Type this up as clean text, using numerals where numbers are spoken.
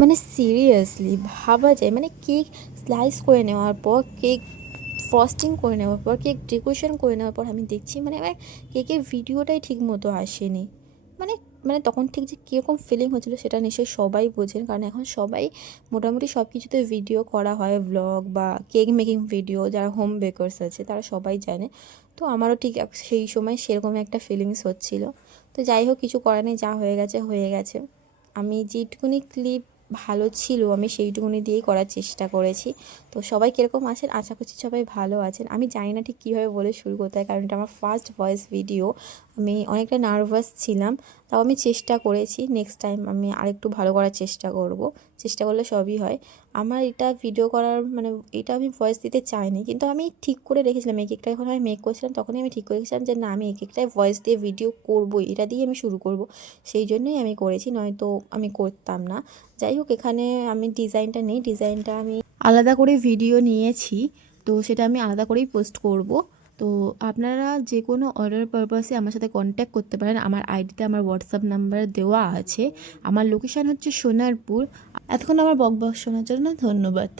মানে সিরিয়াসলি ভাবা যায়, মানে কেক স্লাইস করে নেওয়ার পর, কেক ফ্রস্টিং করে নেওয়ার পর, কেক ডেকোরেশন করে নেওয়ার পর আমি দেখছি মানে আমার কেকের ভিডিওটাই ঠিক মতো আসেনি। মানে মানে তখন ঠিক যে কীরকম ফিলিং হচ্ছিলো সেটা নিশ্চয়ই সবাই বোঝেন, কারণ এখন সবাই মোটামুটি সব কিছুতে ভিডিও করা হয়, ব্লগ বা কেক মেকিং ভিডিও, যারা হোম বেকার্স আছে তারা সবাই জানে। তো আমারও ঠিক সেই সময় সেরকম একটা ফিলিংস হচ্ছিলো। তো যাই হোক, কিছু করার নেই, যা হয়ে গেছে হয়ে গেছে। আমি যেটুকুনি ক্লিপ ভালো ছিল আমি সেইটুকুনি দিয়েই করার চেষ্টা করেছি। তো সবাই কীরকম আছেন, আশা করছি সবাই ভালো আছেন। আমি জানি না ঠিক কীভাবে বলে শুরু করতে হয়, কারণ এটা আমার ফার্স্ট ভয়েস ভিডিও। আমি অনেকটা নার্ভাস ছিলাম, তাও আমি চেষ্টা করেছি। নেক্সট টাইম আমি আরেকটু ভালো করার চেষ্টা করব। চেষ্টা করলে সবই হয়। আমার এটা ভিডিও করার মানে এটা আমি ভয়েস দিতে চাইনি, কিন্তু আমি ঠিক করে রেখেছিলাম এই কেকটা যখন আমি মেক করছিলাম তখনই আমি ঠিক করে রেখেছিলাম যে না, আমি এই কেকটায় ভয়েস দিয়ে ভিডিও করবই, এটা দিয়ে আমি শুরু করব। সেই জন্যই আমি করেছি, নয়তো আমি করতাম না। যাই হোক, এখানে আমি ডিজাইনটা নেই, ডিজাইনটা আমি আলাদা করে ভিডিও নিয়েছি, তো সেটা আমি আলাদা করেই পোস্ট করব। তো আপনারা যে কোনো অর্ডার পারপাসে আমার সাথে কন্ট্যাক্ট করতে পারেন। আমার আইডিতে আমার হোয়াটসঅ্যাপ নাম্বার দেওয়া আছে। আমার লোকেশান হচ্ছে সোনারপুর। এতক্ষণ আমার বকবক শোনার জন্য ধন্যবাদ।